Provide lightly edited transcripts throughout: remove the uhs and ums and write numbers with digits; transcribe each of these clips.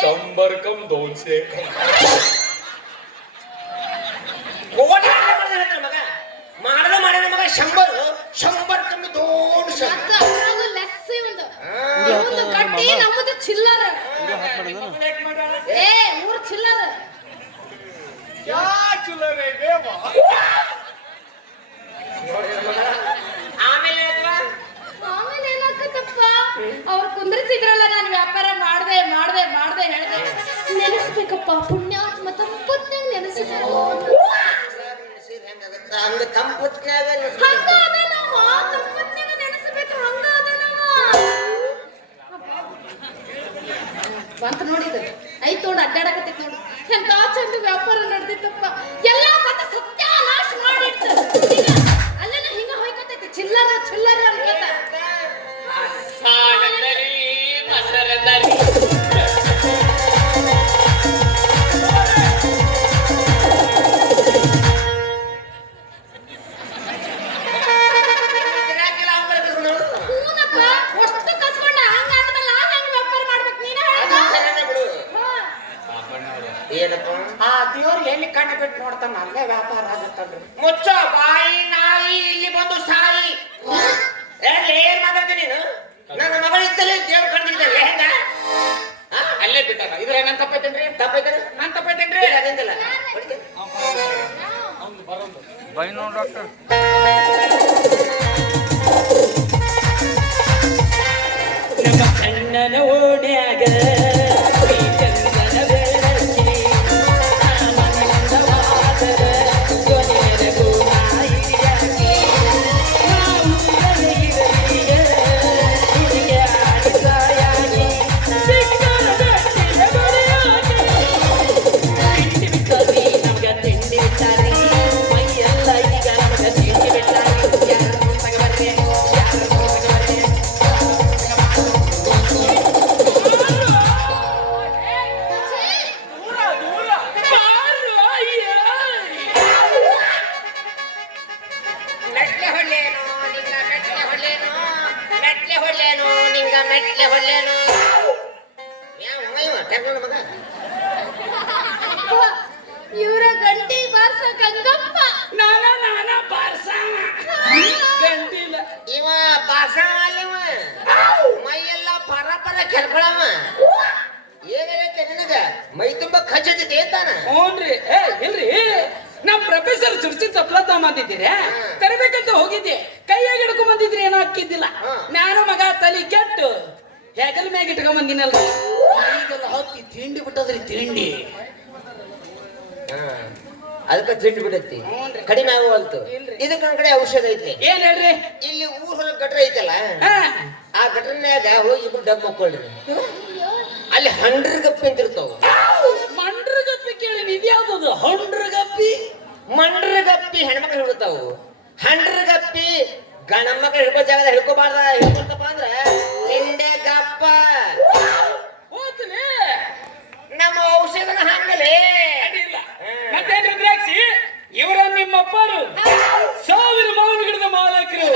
100 कम 200 ಮಗ ಮಾಡಿದ ಮಗ 100 ಕಮ್ಮಿ 200 ಒಂದು ಗಟ್ಟಿ ನಮ್ಮದು ಚಿಲ್ಲರ ಏ ಊರ್ ಚಿಲ್ಲರ क्या चिल्लर है ಆಮೇಲೆ ಆಮೇಲೆ ಏನಾಗ್ತಪ್ಪ ಅವ್ರು ಕುಂದ್ರಿಸಿದ್ರಲ್ಲ ನಾನು ವ್ಯಾಪಾರ ಮಾಡ್ದೆ ಹೇಳ್ದೆ ನೆನೆಸ್ಬೇಕಪ್ಪ ಪುಣ್ಯಾತ್ಮ ತಪ್ಪುಣ್ಣ ನೆನೆಸಿದ್ರು ಹಂಗ ತಂಪುತ್ನ್ಯಾಗ ಹಂಗಾದ ನಾವು ತಪ್ಪುಣ್ಣ ನೆನೆಸ್ಬೇಕು ಹಂಗಾದ ನಾವು ಬಂತ ನೋಡಿದ ಐತ್ ನೋಡು ಅಡ್ಡಾಡಕತ್ತೈತ್ ನೋಡು ಎಂತ ಚಂದ ವ್ಯಾಪಾರ ನಡೆದಿತ್ತಪ್ಪ ಎಲ್ಲ ಮತ್ತೆ ಸತ್ಯಾನಾಶ ಮಾಡಿಡ್ತ ಅಲ್ಲೇನ ಹಿಂಗ ಹೋಯ್ಕತೈತಿ ಚಿಲ್ಲರ ಅನ್ಕೋತ ಸಾಲಂದರಿ ಮಸರಂದರಿ ಹೂನಪ್ಪ ಅಷ್ಟು ಕಸ್ಕೊಂಡ ಹಂಗ ಆಗುದಲ್ಲ ಹೆಂಗ್ ವ್ಯಾಪಾರ ಮಾಡ್ಬೇಕು ನೀನ ಏನಪ್ಪ ಆ ದೇವ್ರು ಎಲ್ಲಿ ಕಣ್ಣು ಬಿಟ್ಟು ನೋಡ್ತಾನ ಅಲ್ಲೇ ವ್ಯಾಪಾರ ಆಗುತ್ತಲ್ರಿ. ಮುಚ್ಚೋ ಬಾಯಿ ನಾಯಿ ಇಲ್ಲಿ ಬಂದು ಸಾಯಿ ಏನ್ ಮಾತಾಡ್ತೀನಿ ನೀನು ನನ್ನ ಮಗಳ ಇತ್ತಲೇ ದೇವ್ರು ಕಂಡಿದ್ದಾರೆ ಹೆಂಗ ಅಲ್ಲೇ ಬಿಟ್ಟಾರ ಇದ್ರ ಏನಂತ ತಪ್ಪೈತೇನ್ರಿ ತಪ್ಪೈತೇನೆ ನಾನ್ ತಪ್ಪೈತೇನ್ರಿ ಅದಿಂದಲ್ಲ ಬೈನೋ ಡಾಕ್ಟರ್ ನಮ್ಮ ಕಣ್ಣನ ಓಣ್ಯಾಗ ಇವರ ಗಂಟಿ ಬಾರ್ಸ ಗಂಗಪ್ಪ ನಾನ ಬಾರ್ಸಾವ ಗಂಟಿಲ್ಲ ಇವ ಬಾಸವ ಮೈಯೆಲ್ಲ ಪರ ಕೆರ್ಕೊಳವ ಏನಾಗೈತೆ ನಿನಗ ಮೈ ತುಂಬಾ ಖಚಿತ ತಾನ ಹ್ಞೂನ್ರಿ ಏ ಇಲ್ರಿ ನಮ್ ಪ್ರೊಫೆಸರ್ ಸುಡ್ಸಿ ಚಪ್ಲ ತಗೊಂಬಂದಿದ್ದೀರಿ ತರಬೇಕಂತ ಹೋಗಿದ್ದೆ ಕೈಯಾಗ ಹಿಡ್ಕೊಂಡ್ ಬಂದಿದ್ರಿ ಏನೋ ಹಾಕಿದ್ದಿಲ್ಲ ನಾನು ಮಗ ತಲಿ ಕೆಟ್ಟು ಹೆಗಲ ಮ್ಯಾಗ ಇಟ್ಕೊಂಡ್ ಬಂದಿನಲ್ರಿ ಈಗೆಲ್ಲ ಹತ್ತಿ ತಿಂಡಿ ಬಿಟ್ಟದ್ರಿ ತಿಂಡಿ ಅದಕ್ಕ ತಿಂಡಿ ಬಿಡತ್ತಿ ಕಡಿಮೆ ಆಗುವಲ್ತು ಇದಕ್ಕ ಒಂದ್ ಕಡೆ ಔಷಧ ಐತಿ ಏನ್ ಹೇಳ್ರಿ ಇಲ್ಲಿ ಊರ್ ಹೊರ ಗಟ್ರ ಐತಲ್ಲ ಹಾ ಆ ಗಟ್ರನ್ಯಾಗ ಹೋಗಿ ಇಬ್ರು ಡಬ್ ಮಕ್ಕೊಳ್ರಿ ಅಲ್ಲಿ 100 ಗಪ್ಪಿ ಅಂತ ಇರ್ತಾವ ಮಂಡ್ರಗಪ್ಪಿ ಕೇಳಿ ಇದ್ಯಾವ್ದದು ಹಂಡ್ರಗಪ್ಪಿ ಮಂಡ್ರಗಪ್ಪಿ ಹೆಣ್ಮಕ್ಳು ಹಿಡ್ತಾವು 100 ಗಪ್ಪಿ ಗಣಮಕ್ಳು ಹಿಡ್ಕೋ ಜಾಗದ ಹಿಡ್ಕೋಬಾರ್ದ ಹಿಡ್ಕೊತಪ್ಪ ಅಂದ್ರ ತಿಂಡೆ ಗಪ್ಪ ಹೋಗ್ತೀನಿ ನಮ್ಮ ಔಷಧನ ಹಂಗಲೇ ಅಡ್ಡಿಲ್ಲ ಮತ್ತೇನ್ರಿ ದ್ರಾಕ್ಷಿ ಇವರ ನಿಮ್ಮಪ್ಪರು 1000 ಮಾವಿನ ಗಿಡದ ಮಾಲಕರು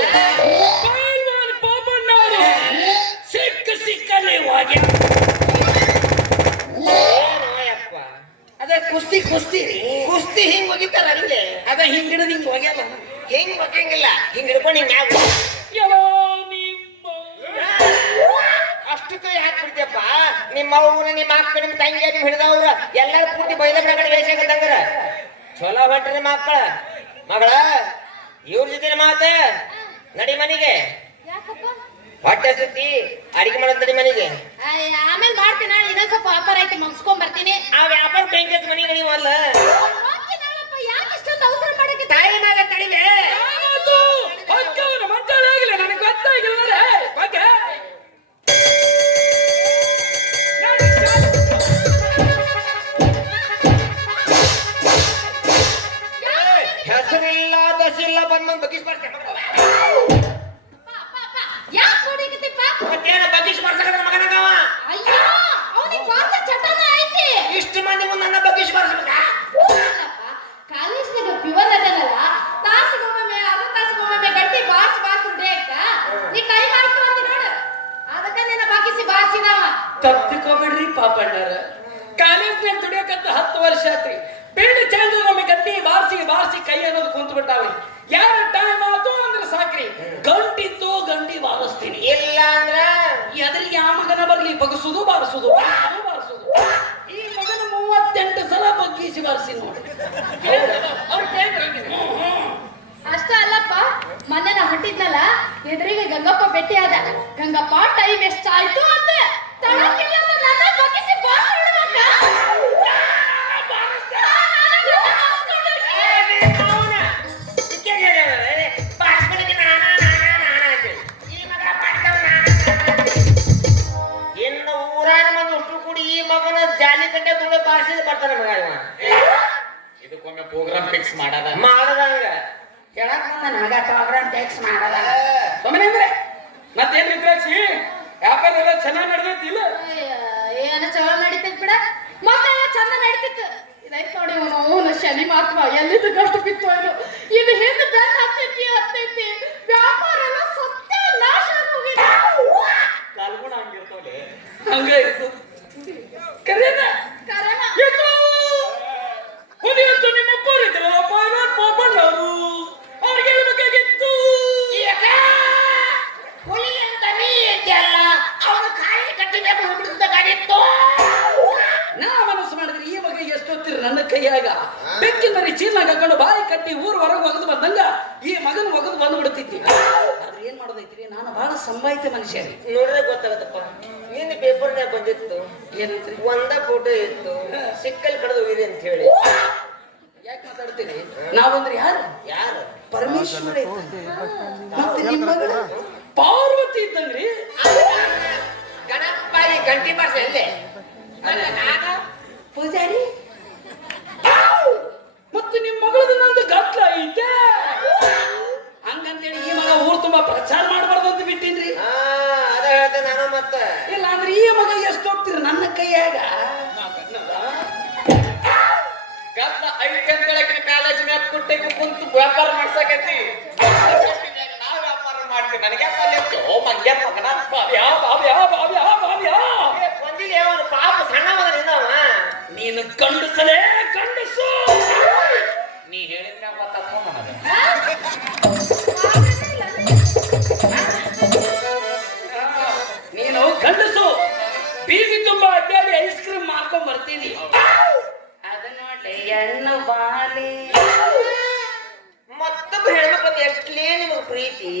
ಪೈಲ್ವಾನ್ ಪಾಪಣ್ಣವರು ಸಿಕ್ಕಲ್ಲಿ ಹೋಗಿ ಏನೋಯಪ್ಪ ಅದೇ ಕುಸ್ತಿ ಕುಸ್ತಿ ಹಿಂಗ್ ಹೋಗಿತ್ತಾರ ಅಲ್ಲೇ ಅದೇ ಹಿಂಗಿಡದ ಹಿಂಗ್ ಹೋಗ್ಯಲ್ಲ ಹಿಂಗ್ ಹೋಗಂಗಿಲ್ಲ ಹಿಂಗ್ ಹಿಡ್ಕೊಂಡು ಹಿಂಗ್ ಮ್ಯಾಗ ಯಾವ ನಿಮ್ಮ ಅಷ್ಟು ಕೈ ಹಾಕ್ಬಿಡ್ತೇಪ್ಪ ನಿಮ್ಮ ಅವ್ನ ನಿಮ್ಮ ಅಕ್ಕ ನಿಮ್ಮ ತಂಗಿ ನಿಮ್ ಹಿಡಿದವ್ರ ಎಲ್ಲರೂ ಪೂರ್ತಿ ಬೈದ ಪ್ರಕಟ ಬೇಸಾಗತ್ತಂದ್ರ ಚಲೋ ಹೊಂಟ್ರಿ ಮಕ್ಕಳ ಮಗಳ ಇವ್ರ ಜೊತೆ ಮಾತ ನಡಿ ಮನೆಗೆ ಯಾಕಪ್ಪ ಹೊಟ್ಟೆ ಸುತ್ತಿ ಅಡಿಗೆ ಮಾಡೋದ್ ನಡಿ ಮನೆಗೆ ಆಮೇಲೆ ಮಾಡ್ತೀನಿ ಇನ್ನೊಂದ್ ಸ್ವಲ್ಪ ವ್ಯಾಪಾರ ಐತಿ ಮುಗಿಸ್ಕೊಂಡ್ ಬರ್ತೀನಿ ಆ ವ್ಯಾಪಾರ ಬೆಂಕಿ ಮನೆಗೆ ನಡಿವಲ್ಲ ಯಾಕೆ ಇಷ್ಟೊಂದು ಅವಸರ ಮಾಡಕ್ಕೆ ತಾಯಿ ಮಗ ತಡಿವೆ ಅಕ್ಕವನ ಮಂಚಾಳಾಗಿಲ್ಲ ನನಗೆ ಗೊತ್ತಾಗಿಲ್ಲ ಬಗ್ಗೆ ಹೆಸರಿಲ್ಲ ದಸಿಲ್ಲ ಬಂದ್ ಬಗ್ಗಿಸ್ ಬರ್ತೇನೆ ಯಾಕೆ ನೋಡಿಕತ್ತಿಪ್ಪ ಮತ್ತೇನ ಬಗ್ಗಿಸ್ ಬರ್ಸಕತ್ತ ಮಗನಗವ ಅಯ್ಯೋ ಅವನಿಗೆ ಭಾಷೆ ಚಟನ ಐತಿ ಇಷ್ಟು ಮಂದಿ ಮುಂದೆ ನನ್ನ ಬಗ್ಗಿಸ್ ಬರ್ಸಬೇಕ ಕಾಲೇಜ್ನಾಗ ಪಿವನ್ ಅದನಲ್ಲ ತಾಸಿಗೊಮ್ಮೆ ಕತ್ತ 10 ವರ್ಷ ಆತ್ರಿ. ಬೇಡಿ ಚಂದ್ರ ನಮಗೆ ಗಟ್ಟಿ ಬಾರಿಸಿ ಕೈ ಅನ್ನೋದು ಕುಂತು ಬಿಟ್ಟಾವ್ರಿ. ಯಾರ ಟೈಮ್ ಆತು ಅಂದ್ರೆ ಸಾಕ್ರಿ, ಗಂಟಿ ಬಾರಿಸ್ತೀನಿ. ಇಲ್ಲ ಅಂದ್ರ ಎದರಿಗೆ ಆ ಮಗನ ಬರ್ಲಿ ಬಗಸುದು ಬಾರಿಸುದು. ಈ ಮಗನ 38 ಸಲ ಬಗ್ಗಿಸಿ ಬಾರಿಸಿ ನೋಡಿ. ಅಷ್ಟ ಅಲ್ಲಪ್ಪ, ಮೊನ್ನೆ ನಾ ಹೊಂಟಿದ್ನಲ್ಲ, ಎದುರಿಗೆ ಗಂಗಪ್ಪ ಭೇಟಿ ಆದ. ಗಂಗಪ್ಪ ಟೈಮ್ ಎಷ್ಟಾಯ್ತು ಅಂತ ತಡಕ್ಕಿಲ್ಲ ಅಂತ ನನ್ನ ಬಗ್ಗಿಸಿ ಬಾರ್ಸಿಡ್ಬೇಕ. ಇನ್ನು ಊರಾನ ಮಂದಿ ಅಷ್ಟು ಕೂಡಿ ಈ ಮಗನ ಜಾಲಿ ಕಟ್ಟೆ ತುಂಬ ಬಾರಿಸಿದ ಬರ್ತಾನೆ ಮಗ ಇವ. ಇದಕ್ಕೊಮ್ಮೆ ಪ್ರೋಗ್ರಾಮ್ ಫಿಕ್ಸ್ ಮಾಡದ ಮಾಡದಂಗ ಹೇಳಕ್ ನನ್ನ ಮಗ ಪ್ರೋಗ್ರಾಮ್ ಟ್ಯಾಕ್ಸ್ ಮಾಡಲ್ಲ. ಸುಮ್ಮನೆ ಅಂದ್ರೆ ಮತ್ತೇನ್ ವಿಕ್ರಾಕ್ಷಿ, ವ್ಯಾಪಾರ ಎಲ್ಲ ಚೆನ್ನಾಗಿ ನಡೆದೈತಿಲ್ಲ? ಏನ ಚಲೋ ನಡೀತೈತ್ ಬಿಡ, ಮೊನ್ನೆ ಚಂದ ನಡೀತಿತ್ತು. ಇದೈತ್ ನೋಡಿ ಅವನು ಶನಿ ಮಾತ್ಮ ಎಲ್ಲಿದ್ದು ಗಷ್ಟು ಬಿತ್ತು ಏನು. ಇದು ಹಿಂದೆ ಬೆನ್ನ ಹತ್ತೈತಿ ವ್ಯಾಪಾರ ಎಲ್ಲ ಸತ್ಯ ನಾಶ ಆಗೋಗಿದೆ. ಕಾಲ್ಗುಣ ಹಂಗಿರ್ತಾವಲೆ. ಹಂಗ ಇತ್ತು ಕರೆನ ಕರೆನ ಹುದಿಯಂತೂ ನಿಮ್ಮ ಅಪ್ಪರಿದ್ರಲ್ಲ ಪಾಪಣ್ಣವರು, ಅವ್ರಿಗೆ ಹೇಳ್ಬೇಕಾಗಿತ್ತು. ಹುಲಿ ಅಂತ ನೀ ಇದ್ದಲ್ಲ, ಅವನ ಕಾಯಿ ಕಟ್ಟಿ ಬಿಡಿಸ್ಬೇಕಾಗಿತ್ತು. ನಾ ಮನಸ್ಸು ಮಾಡಿದ್ರೆ ಈ ಮಗ ಎಷ್ಟೊತ್ತಿರ ನನ್ನ ಕೈಯಾಗ ಬೆಕ್ಕಿನ ಮರಿ ಚೀಲ್ನಾಗ ಹಾಕೊಂಡು ಬಾಯಿ ಕಟ್ಟಿ ಊರ್ ಹೊರಗೆ ಒಗದು ಬಂದಂಗ ಈ ಮಗನ ಒಗದು ಬಂದು ಬಿಡ್ತಿದ್ವಿ. ಆದ್ರೆ ಏನ್ ಮಾಡೋದೈತ್ರಿ, ನಾನು ಬಹಳ ಸಂಭಾಯಿತ ಮನುಷ್ಯ ರೀ. ನೋಡ್ರೆ ಗೊತ್ತಾಗತ್ತಪ್ಪ, ನಿನ್ನ ಪೇಪರ್ನಾಗ ಬಂದಿತ್ತು, ಏನಂತ್ರಿ? ಒಂದ ಫೋಟೋ ಇತ್ತು, ಸಿಕ್ಕಲ್ ಕಳೆದು ಹೋಗಿದೆ ಅಂತ ಹೇಳಿ. ಯಾಕೆ ಮಾತಾಡ್ತೀರಿ? ನಾವಂದ್ರೆ ಯಾರು? ಯಾರು? ಪರಮೇಶ್ವರ ಮತ್ತೆ ನಿಮ್ಮ ಮಗಳು ಪಾರ್ವತಿ ಇದ್ದಂಗ್ರಿ. ಗಣಪಾಯಿ ಗಂಟಿ ಬಾರ್ಸ ಎಲ್ಲೇ ನಾನು ಪೂಜಾರಿ. ಮತ್ತು ನಿಮ್ಮ ಮಗಳದು ನಂದು ಗಟ್ಲ ಐತೆ ಹಂಗಂತೇಳಿ ಈ ಮಗ ಊರ್ ತುಂಬಾ ಪ್ರಚಾರ ಮಾಡಬಾರ್ದು ಅಂತ ಬಿಟ್ಟಿನ್ರಿ. ಅದ ಹೇಳ್ದೆ ನಾನು. ಮತ್ತ ಇಲ್ಲ ಅಂದ್ರೆ ಈ ಮಗ ಎಷ್ಟು ಹೋಗ್ತೀರಿ ನನ್ನ ಕೈಯಾಗ. ಗದ್ಲ ಐತೆ ಅಂತ ಹೇಳಕಿನ ಕಾಲೇಜ್ ಮ್ಯಾಪ್ ಕೊಟ್ಟೆ ಕುಂತು ವ್ಯಾಪಾರ ಮಾಡ್ಸಕತ್ತಿ. ನಾವು ವ್ಯಾಪಾರ ಮಾಡ್ತೀವಿ, ನನಗೆ ಓ ಮಂಗ್ಯ ಮಗನ ಬಂದಿಲ್ಲ ಅವನು ಪಾಪ ಸಣ್ಣವನ ನಿನ್ನವ. ನೀನು ಗಂಡಸಲೇ ಗಂಡಸು. ನೀ ಹೇಳಿದ ಗೊತ್ತಾಗ್ತೋ ನನಗೆ. ನೀನು ಗಂಡಸು ಬೀದಿ ತುಂಬಾ ಅಡ್ಡಾಡಿ ಐಸ್ ಕ್ರೀಮ್ ಮಾಡ್ಕೊಂಡ್ ಬರ್ತೀನಿ. ಅದನ್ನ ನೋಡ್ಲಿ ಎಣ್ಣು ಬಾಲಿ. ಮತ್ತೊಬ್ಬ ಹೆಣ್ಮಕ್ಳು ಎಷ್ಟಲೇ ನಿಮಗೆ ಪ್ರೀತಿ.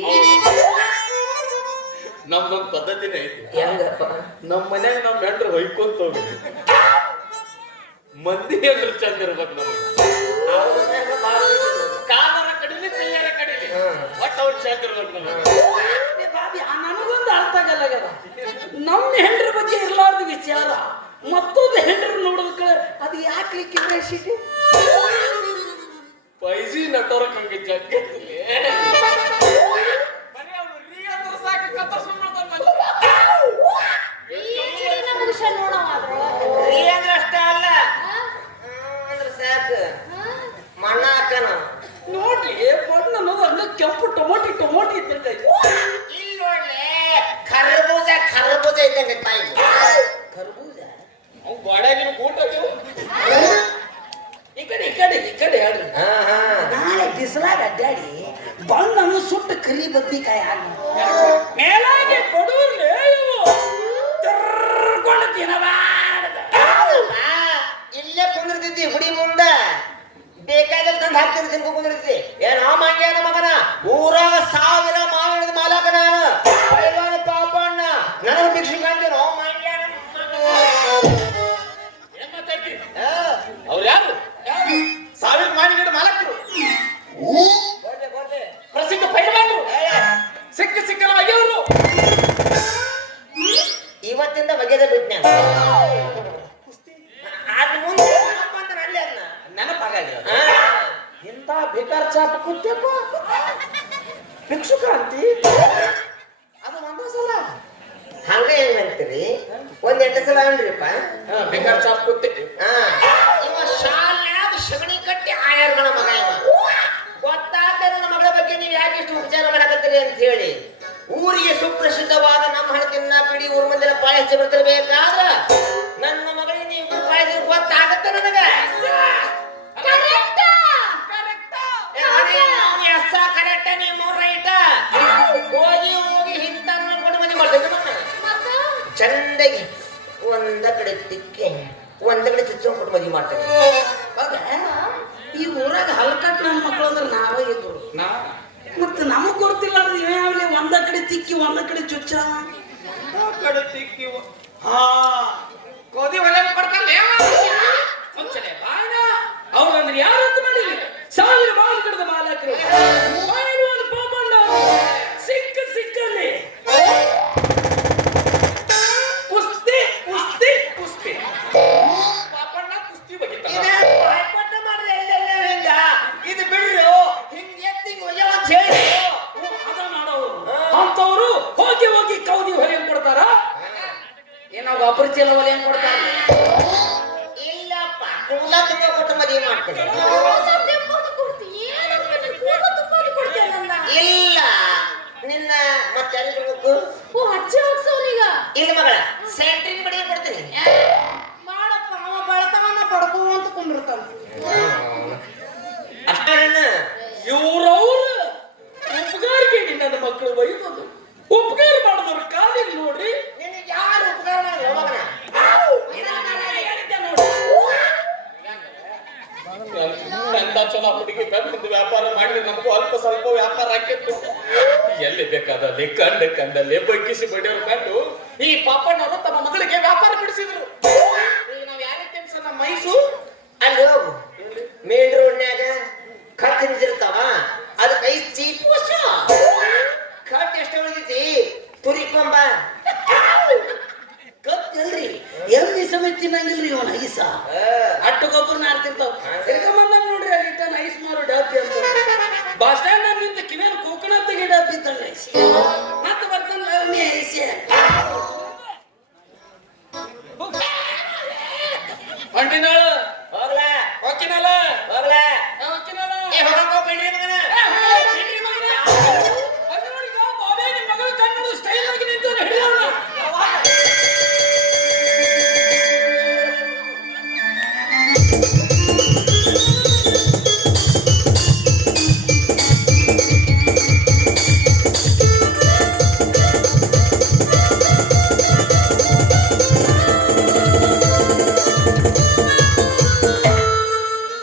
ನಮ್ದೊಂದು ಪದ್ಧತಿನೇ ಐತಿ. ಹೆಂಗಪ್ಪ? ನಮ್ಮ ಮನ್ಯಾಗ ನಮ್ಮ ಹೆಂಡ್ರು ಹೊಯ್ಕೊಂತ ಹೋಗಿ ಮಂದಿ ಹೆಂಡ್ರು ಚಂದ ಇರ್ಬೇಕು ನಮಗೆ. ಕಾಲರ ಕಡಿಲಿ ಕೈಯಾರ ಕಡಿಲಿ ಒಟ್ಟು ಅವ್ರು ಚಂದ ಇರ್ಬೇಕು ನಮಗೆ. ಬಾಬಿ ನನಗೊಂದು ಅರ್ಥ ಆಗಲ್ಲ. ನಮ್ಮ ಹೆಂಡ್ರ ಬಗ್ಗೆ ಇರ್ಲಾರ್ದ ವಿಚಾರ ಮತ್ತೊಂದು ಹೆಂಡ್ರು ನೋಡೋದಕ್ಕೆ ಅದು ಯಾಕೆ ಲಿಕ್ಕಿದ್ರೆ ಶಿಟಿ ಪೈಸಿ ನಟೋರಕ್ ಹಂಗೆ ಜಗ್ಗತ್ತಿಲ್ಲ. ರೀ ಅಂದ್ರೆ ಅಷ್ಟ ಅಲ್ಲ, ಅಂದ್ರೆ ಸಾಕು ಮಣ್ಣ ಹಾಕನ. ನೋಡ್ಲಿ ಬಣ್ಣ ಅನ್ನೋದು ಕೆಂಪು ಟೊಮೊಟಿ ಇದ್ದಂಗೆ. ಇಲ್ಲಿ ನೋಡ್ಲೆ ಖರ್ಬೂಜ ಇದ್ದಂಗೆ ತಾಯಿ. ಕರ್ಬೂಜ ಅವ್ ಗೋಡ್ಯಾಗಿನ ಗೂಟ ಈ ಕಡೆ ಹೇಳ್ರಿ. ನಾಳೆ ಬಿಸಿಲಾಗ ಅಡ್ಡಾಡಿ ಬಣ್ಣನು ಸುಟ್ಟು ಕರಿ ಬದ್ನಿಕಾಯಿ ಆಗ ಮೇಲಾಗಿ ಕೊಡುವಲ್ಲೇ ತಿರ್ಕೊಂಡು ತಿನ್ನಬಾರ್ದ. ಇಲ್ಲೇ ಕುಂದಿರ್ತಿದ್ದಿ ಗುಡಿ ಮುಂದ, ಬೇಕಾದಲ್ಲಿ ತಂದು ಹಾಕ್ತಿರ್ ತಿನ್ಕೊ ಕುಂದಿರ್ತಿದ್ದಿ. ಏನೋ ಮಂಗ್ಯಾನ ಮಗನ, ಊರಾಗ 1000 ಮಾವಿನದ ಮಾಲಕ ನಾನು, ಪೈಲಾನ ಪಾಪಣ್ಣ, ನನಗೆ ಭಿಕ್ಷೆ ಕಾಣ್ತೇನೋ ಮಂಗ್ಯಾನ. ಏನ್ ಮಾತಾಡ್ತಿ? ಅವ್ರು ಯಾರು? 1000 ಮಾವಿನ ಮಾಲಕರು, ಪ್ರಸಿದ್ಧ ಪೈಲ್ವಾನರು, ಸಿಕ್ಕಲ ಬಗೆಯವರು. ಇವತ್ತಿಂದ ಬಗೆದ ಬಿಟ್ನೆ. ಅದ್ ಮುಂದೆ ಅಲ್ಲಿ ಅನ್ನ ನೆನಪಾಗಲ್ಲ. ಇಂಥ ಬೇಕಾರ್ ಚಾಪ ಕುತ್ತೇಪ ಭಿಕ್ಷುಕ್ರಾಂತಿ ಅದು ಒಂದೇ ಸಲ. ಹಂಗ ಹೆಂಗ್ ಅಂತೀರಿ? ಒಂದ್ 8 ಸಲ ಅನ್ರಿಪ್ಪ. ಬೇಕಾರ್ ಚಾಪ್ ಕೂತಿದ್ದೆ. ಇವ ಶಾಲ್ಯಾಗ ಸಗಣಿ ಕಟ್ಟಿ ಆಯರ್ಗಣ ಮಗ ಇವ. ಗೊತ್ತಾಗ್ತದೆ ನನ್ನ ಮಗಳ ಬಗ್ಗೆ ನೀವು ಯಾಕೆ ಇಷ್ಟು ಉಪಚಾರ ಮಾಡಕತ್ತೀರಿ ಅಂತ ಹೇಳಿ. ಊರಿಗೆ ಸುಪ್ರಸಿದ್ಧವಾದ ನಮ್ಮ ಹಣತಿನ ಪಿಡಿ ಊರ್ ಮಂದಿರ ಪಾಯಸ ಬರ್ತಿರ್ಬೇಕಾದ್ರ ನನ್ನ ಮಗಳಿಗೆ ನೀವು ಪಾಯಸ ಗೊತ್ತಾಗತ್ತ ನನಗ ಕರೆಕ್ಟ್ ಎಷ್ಟ ಕರೆಕ್ಟ್ ನೀವು ರೈಟ ಹೋಗಿ ಹೋಗಿ ಹಿಂತ ಕೊಟ್ಟು ಮನೆ ಮಾಡ್ತೇನೆ ಮತ್ತ ಚಂದಾಗಿ ಒಂದ ಕಡೆ ತಿಕ್ಕಿ ಒಂದ ಕಡೆ ಚುಚ್ಚೋನ್ ಕೊಟ್ಟು ಮದುವೆ ಮಾಡ್ತೇನೆ ಹೌದಾ? ಈ ಊರಾಗ ಹಲ್ಕಟ್ ನನ್ನ ಮಕ್ಕಳು ಅಂದ್ರೆ ನಾವೇ ಇದ್ರು ಮತ್ತೆ ನಮಗ್ ಗೊತ್ತಿಲ್ಲ ಅಂದ್ರೆ ಇವ್ಯಾವ್ಲಿ ಒಂದ ಕಡೆ ತಿಕ್ಕಿ ಒಂದ ಕಡೆ ಚುಚ್ಚ ಹಾ ಗೋಧಿ ಒಲೆ ಕೊಡ್ತಾನೆ ಅವ್ರಂದ್ರೆ ಯಾರು ಅಂತ ಮಾಡಿ 1000 ಬಾಲ್ ಕಡದ ಮಾಲಕರು ಬಾಯಿರುವುದು ಪಾಪಣ್ಣ ಸಿಕ್ಕಲ್ಲಿ ಕುಸ್ತಿ ಕುಸ್ತಿ ಕುಸ್ತಿ ಪಾಪಣ್ಣ ಕುಸ್ತಿ ಬಗಿತಾನ ಇದೇ ಬಾಯ್ಪಾಠ ಮಾಡ್ರಿ ಎಲ್ಲೆಲ್ಲ ಹಿಂಗ ಇದು ಬಿಡ್ರು ಹಿಂಗ ಎತ್ತಿ ಒಯ್ಯವ ಅಂತ ಹೇಳಿ ಅದ ಮಾಡೋರು ಅಂತವ್ರು ಹೋಗಿ ಹೋಗಿ ಕೌದಿ ಹೊರೆ ಕೊಡ್ತಾರ ಏನಾಗ ಅಪರಿಚಯ ಒಲೆ ಹೆಂಗ್ ಕೊಡ್ತಾರ ಇಲ್ಲಪ್ಪ ಕೂಲ ತುಂಬ ಕೊಟ್ಟು ಮದುವೆ ಮಾಡ್ತೇನೆ ಇಲ್ಲ ನಿನ್ನ ಮತ್ತೆ ಎಲ್ಲಿ ಬಿಡ್ಬೇಕು ಓ ಹಚ್ಚಿ ಹೋಗ್ಸೋನೀಗ ಇಲ್ಲ ಮಗಳ ಸೆಂಟ್ರಿಗೆ ಮಡಿಗೆ ಕೊಡ್ತೀನಿ ಮಾಡಪ್ಪ ಅವ ಬೆಳತವನ್ನ ಪಡ್ಕೋ ಅಂತ ಕುಂದಿರ್ತಾನ ಅಷ್ಟೇನ ಇವ್ರವ್ರು ಉಪಕಾರಕ್ಕೆ ನನ್ನ ಮಕ್ಕಳು ಬೈಯೋದು ಉಪಕಾರ ಮಾಡಿದವ್ರು ಕಾಲಿಗೆ ನೋಡ್ರಿ ನಿನಗೆ ಯಾರು ಉಪಕಾರ ಮಾಡಿ ಹೋಗಣ ಎಂತ ಚಲೋ ಹುಡುಗಿ ಬಂದು ವ್ಯಾಪಾರ ಮಾಡಿದ್ರೆ ನಮಗೂ ಅಲ್ಪ ಸ್ವಲ್ಪ ವ್ಯಾಪಾರ ಆಕಿತ್ತು ಎಲ್ಲಿ ಬೇಕಾದಲ್ಲಿ ಕಂಡಲ್ಲಿ ಬಗ್ಗಿಸಿ ಬಡಿಯೋರು ಕಂಡು ಈ ಪಾಪಣ್ಣವರು ತಮ್ಮ ಮಗಳಿಗೆ ವ್ಯಾಪಾರ ಬಿಡಿಸಿದ್ರು ಈಗ ನಾವ್ ಯಾರಿಗೆ ಟೆನ್ಷನ್ ನಮ್ಮ ಮೈಸು ಅಲ್ಲಿ ಹೋಗು ಮೇನ್ ರೋಡ್ನ್ಯಾಗ ಕಟ್ ನಿಂತಿರ್ತಾವ ಅದಕ್ಕೆ 5 ಚೀಪ್ ವರ್ಷ ಕಟ್ ಎಷ್ಟು ಉಳಿದೈತಿ ತುರಿಕೊಂಬ ಕತ್ತಲ್ರಿ ಎಲ್ಲಿ ಸಮೇತ ತಿನ್ನಂಗಿಲ್ರಿ ಇವನ್ ಐಸ ಅಟ್ಟು ಗೊಬ್ಬರ ನಾರ್ತಿರ್ತಾವ ತಿರ್ಕೊಂಬಂದ ನೋಡ್ರಿ ಅಲ್ಲಿ ಇಟ್ಟ ಐಸ್ ಮಾರು ಡಬ್ಬಿ ಅಂತ ಬಸ್ ಸ್ಟ್ಯಾಂಡ್ ನಿಂತ ಕಿವೇನ್ ಕೋಕೋನಟ್ ತೆಗಿ ಡಬ್ಬಿ ತಂಗ ಐಸಿ ಮತ್ತೆ ಬರ್ತಾನ ಅವನಿ ಐಸಿ ಹೊಂಟಿನಾಳ ಹೋಗ್ಲಾ ಹೋಗಿನಲ್ಲ ಹೋಗ್ಲಾ ಹೋಗಿನಲ್ಲ ಏ ಹೋಗೋ ಬೇಡ್ರಿ ಮಗನ ಸ್ಟೈಲ್ ಆಗಿ ನಿಂತು ಹಿಡಿಯೋಣ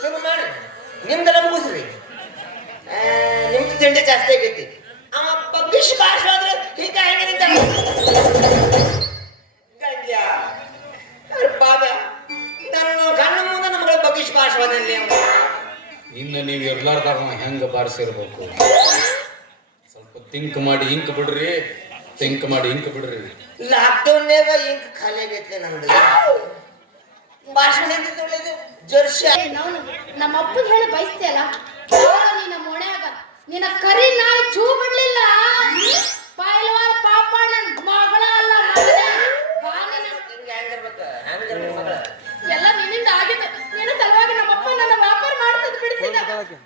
ಶುರು ಮಾಡಿ ನಿಮ್ದೆಲ್ಲ ಮುಗಿಸ್ರಿ ನಿಮ್ದು ತಿಂಡಿ ಜಾಸ್ತಿ ಆಗೈತಿ ಅವ ಪಬ್ಲಿಷ್ ಭಾಷೆ ಹೋದ್ರೆ ಈಗ ಹೆಂಗೆ ನಿಂತ ಗಂಡ್ಯ ಬಾಬ ನನ್ನ ಕಣ್ಣ ಮುಂದೆ ನಮ್ಗಳ ಪಬ್ಲಿಷ್ ಭಾಷೆ ಹೋದಲ್ಲಿ ಇನ್ನು ನೀವು ಎಲ್ಲಾರ್ದಾಗ ಹೆಂಗ ಬಾರಿಸಿರ್ಬೇಕು ಸ್ವಲ್ಪ ತಿಂಕ್ ಮಾಡಿ ಇಂಕ್ ಬಿಡ್ರಿ ತಿಂಕ್ ಮಾಡಿ ಇಂಕ್ ಬಿಡ್ರಿ ಲಾಕ್ಡೌನ್ಯಾಗ ಇಂಕ್ ಖಾಲಿ ಆಗೈತಿ ನಂದು ಭಾಷಣ ಎಂತ ಒಳ್ಳೇದು ಜೋರ್ಷ ನಮ್ಮ ಅಪ್ಪಗೆ ಹೇಳಿ ಬಯಸ್ತಿಯಲ್ಲ ನಿನ್ನ ಮೊಣ್ಯಾಗ ನಿನ್ನ ಕರಿ ನಾಯಿ ಚೂ ಬಿಡ್ಲಿಲ್ಲ ಪೈಲ್ವಾನ್ ಪಾಪಣ್ಣ ಮಗಳ ಅಲ್ಲ ಮಗನೇ. ಬಾ ನೀನು. ಹಿಂಗೆ ಹೆಂಗಿರ್ಬೇಕು ಮಗಳ ಎಲ್ಲ ನಿನ್ನಿಂದ ಆಗಿತ್ತು ನಿನ್ನ ಸಲುವಾಗಿ ನಮ್ಮಪ್ಪ ನನ್ನ ವ್ಯಾಪಾರ ಮಾಡ್ತದ್ ಬಿಡಿಸಿದ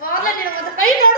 ಬಾರ್ಲ ನೀನು ಒಂದು ಕೈ ನೋಡು